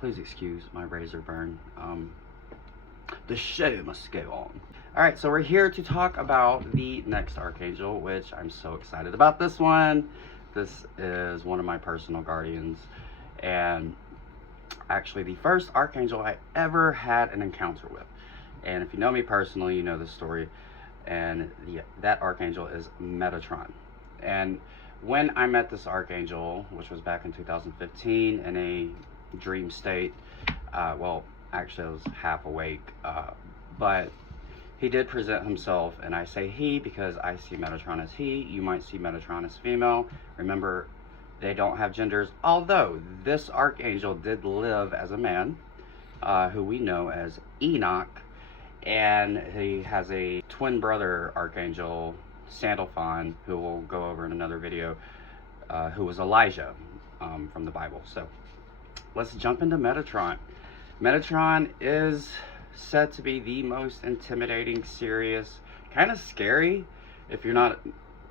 Please excuse my razor burn. The show must go on. Alright, so we're here to talk about the next Archangel, which I'm so excited about this one. This is one of my personal guardians, and actually the first Archangel I ever had an encounter with. And if you know me personally, you know this story. And that Archangel is Metatron. And when I met this Archangel, which was back in 2015 in a dream state, well, actually I was half awake, but he did present himself, and I say he because I see Metatron as he. You might see Metatron as female. Remember, they don't have genders, although this Archangel did live as a man, who we know as Enoch, and he has a twin brother Archangel, Sandalphon, who we'll go over in another video, who was Elijah from the Bible. So let's jump into Metatron. Metatron is said to be the most intimidating, serious, kind of scary if you're not,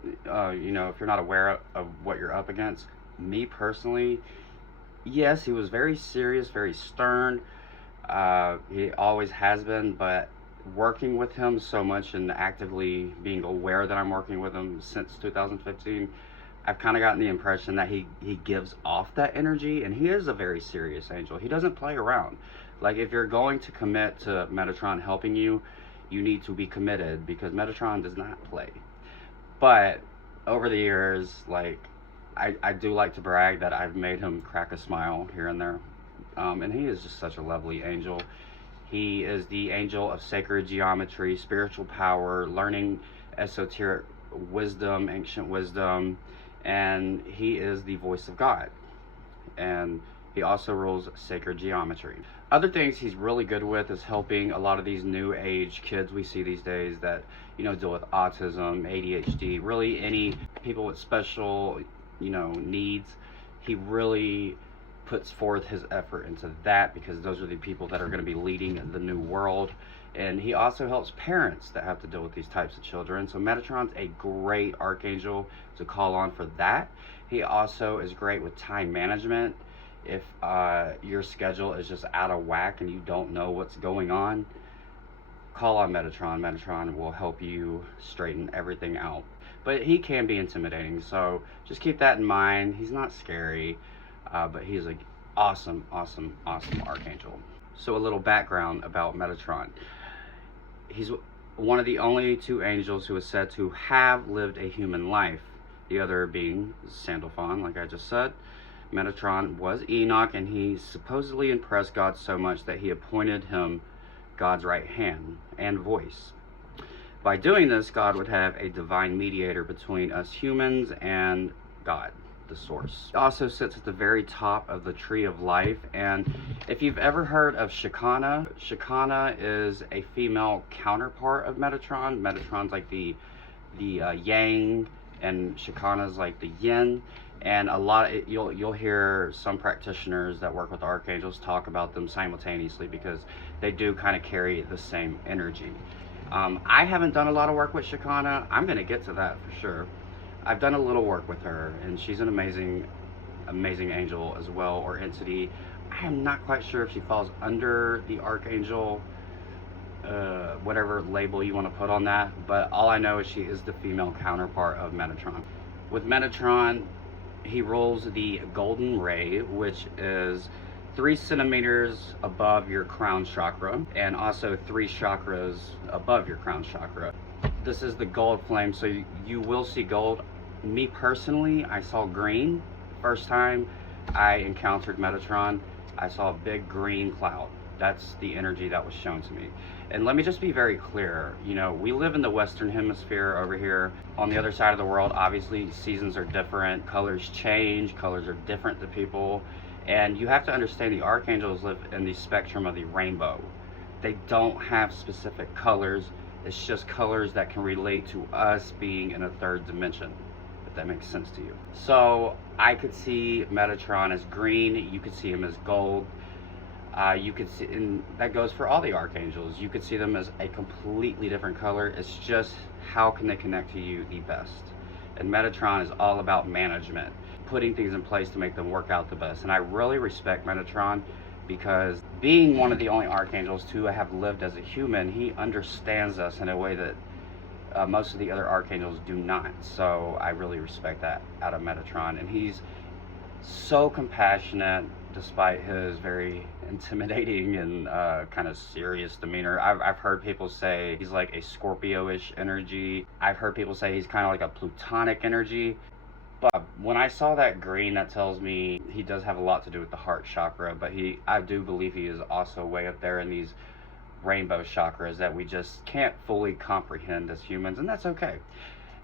if you're not aware of what you're up against. Me personally, yes, he was very serious, very stern. He always has been, but working with him so much and actively being aware that I'm working with him since 2015, I've kind of gotten the impression that he gives off that energy, and he is a very serious angel. He doesn't play around. Like, if you're going to commit to Metatron helping you, you need to be committed, because Metatron does not play. But over the years, like, I do like to brag that I've made him crack a smile here and there. And he is just such a lovely angel. He is the angel of sacred geometry, spiritual power, learning esoteric wisdom, ancient wisdom, and he is the voice of God. And he also rules sacred geometry. Other things he's really good with is helping a lot of these new age kids we see these days that, deal with autism, ADHD, really any people with special, needs. He really puts forth his effort into that, because those are the people that are going to be leading the new world. And he also helps parents that have to deal with these types of children. So Metatron's a great Archangel to call on for that. He also is great with time management. If your schedule is just out of whack and you don't know what's going on, call on Metatron. Metatron will help you straighten everything out. But he can be intimidating, so just keep that in mind. He's not scary, but he's an awesome, awesome, awesome Archangel. So a little background about Metatron. He's one of the only two angels who is said to have lived a human life, the other being Sandalphon, like I just said. Metatron was Enoch, and he supposedly impressed God so much that he appointed him God's right hand and voice. By doing this, God would have a divine mediator between us humans and God, the source. He also sits at the very top of the tree of life, and if you've ever heard of Shekinah, Shekinah is a female counterpart of Metatron. Metatron's like the yang, and Shekinah's like the yin. And you'll hear some practitioners that work with archangels talk about them simultaneously, because they do kind of carry the same energy. I haven't done a lot of work with Shekinah. I'm going to get to that for sure. I've done a little work with her, and she's an amazing, amazing angel as well, or entity. I am not quite sure if she falls under the Archangel, whatever label you want to put on that, but all I know is she is the female counterpart of Metatron. With Metatron, he rules the golden ray, which is 3 centimeters above your crown chakra, and also 3 chakras above your crown chakra. This is the gold flame, so you will see gold. Me personally, I saw green. First time I encountered Metatron, I saw a big green cloud. That's the energy that was shown to me. And let me just be very clear, we live in the Western Hemisphere over here. On the other side of the world, obviously seasons are different, colors change, colors are different to people. And you have to understand the archangels live in the spectrum of the rainbow. They don't have specific colors. It's just colors that can relate to us being in a third dimension, if that makes sense to you. So I could see Metatron as green, you could see him as gold. You could see, and that goes for all the archangels, you could see them as a completely different color. It's just how can they connect to you the best. And Metatron is all about management, putting things in place to make them work out the best. And I really respect Metatron because being one of the only archangels to have lived as a human, he understands us in a way that most of the other archangels do not. So I really respect that out of Metatron, and he's so compassionate despite his very intimidating and kind of serious demeanor. I've heard people say he's like a Scorpio-ish energy. I've heard people say he's kind of like a plutonic energy. But when I saw that green, that tells me he does have a lot to do with the heart chakra, but I do believe he is also way up there in these rainbow chakras that we just can't fully comprehend as humans, and that's okay.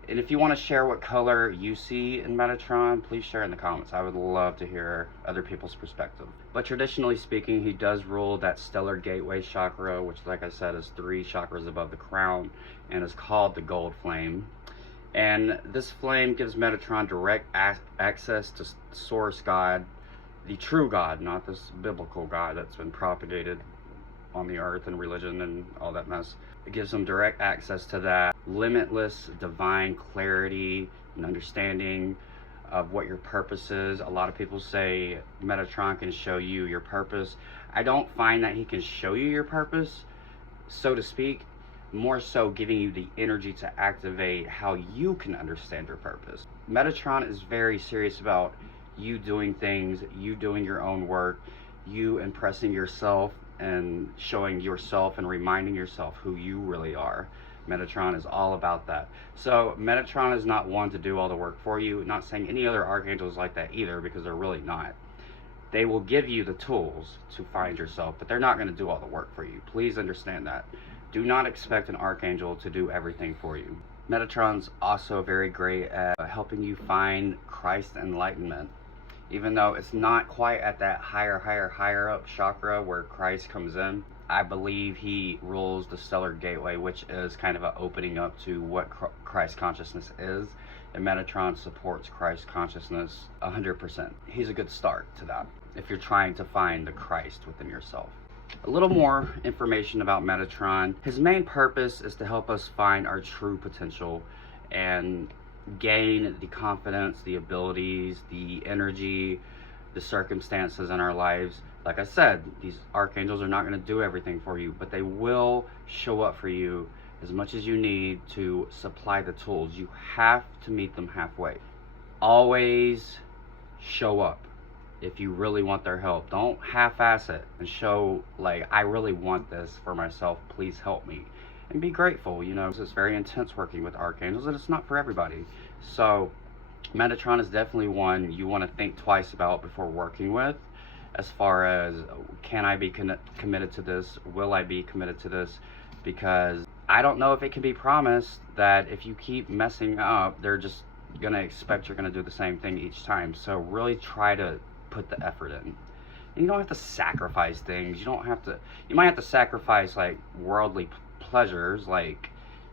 And if you want to share what color you see in Metatron, please share in the comments. I would love to hear other people's perspective. But traditionally speaking, he does rule that stellar gateway chakra, which, like I said, is 3 chakras above the crown and is called the gold flame. And this flame gives Metatron direct access to Source God, the true God, not this biblical God that's been propagated on the earth and religion and all that mess. It gives him direct access to that limitless divine clarity and understanding of what your purpose is. A lot of people say Metatron can show you your purpose. I don't find that he can show you your purpose, so to speak, more so giving you the energy to activate how you can understand your purpose. Metatron is very serious about you doing things, you doing your own work, you impressing yourself and showing yourself and reminding yourself who you really are. Metatron is all about that. So Metatron is not one to do all the work for you. Not saying any other archangel is like that either, because they're really not. They will give you the tools to find yourself, but they're not going to do all the work for you. Please understand that. Do not expect an archangel to do everything for you. Metatron's also very great at helping you find Christ enlightenment. Even though it's not quite at that higher up chakra where Christ comes in, I believe he rules the stellar gateway, which is kind of an opening up to what Christ consciousness is. And Metatron supports Christ consciousness 100%. He's a good start to that if you're trying to find the Christ within yourself. A little more information about Metatron. His main purpose is to help us find our true potential and gain the confidence, the abilities, the energy, the circumstances in our lives. Like I said, these archangels are not going to do everything for you, but they will show up for you as much as you need to supply the tools. You have to meet them halfway. Always show up if you really want their help. Don't half-ass it and show like, I really want this for myself, please help me. And be grateful. You know, it's very intense working with archangels, and it's not for everybody. So Metatron is definitely one you want to think twice about before working with, as far as, can I be committed to this? Will I be committed to this? Because I don't know if it can be promised that if you keep messing up, they're just going to expect you're going to do the same thing each time. So really try to put the effort in. And you don't have to sacrifice things. You might have to sacrifice like worldly pleasures, like,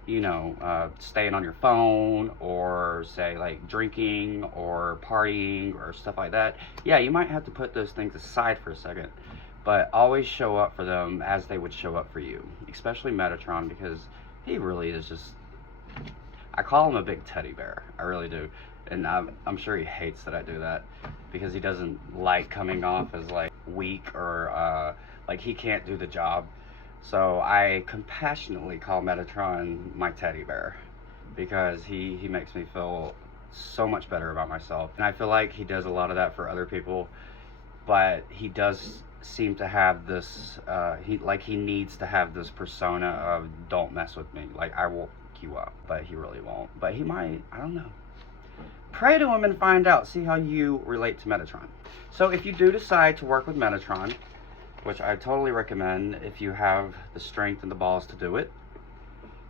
you know, staying on your phone, or say like drinking or partying or stuff like that. Yeah, you might have to put those things aside for a second, but always show up for them as they would show up for you, especially Metatron, because he really is just, I call him a big teddy bear. I really do. And I'm sure he hates that I do that, because he doesn't like coming off as like weak or like he can't do the job. So I compassionately call Metatron my teddy bear, because he makes me feel so much better about myself. And I feel like he does a lot of that for other people, but he does seem to have this, he needs to have this persona of, don't mess with me, like I will fuck you up, but he really won't. But he might, I don't know. Pray to him and find out, see how you relate to Metatron. So if you do decide to work with Metatron, which I totally recommend if you have the strength and the balls to do it,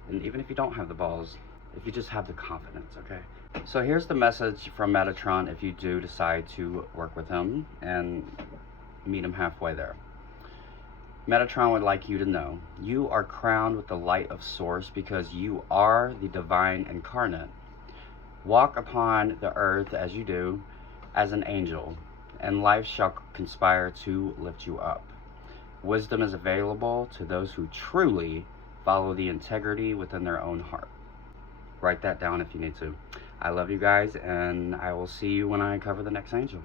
and even if you don't have the balls, if you just have the confidence, okay? So here's the message from Metatron if you do decide to work with him and meet him halfway there. Metatron would like you to know, you are crowned with the light of Source because you are the divine incarnate. Walk upon the earth as you do, as an angel, and life shall conspire to lift you up. Wisdom is available to those who truly follow the integrity within their own heart. Write that down if you need to. I love you guys, and I will see you when I cover the next angel.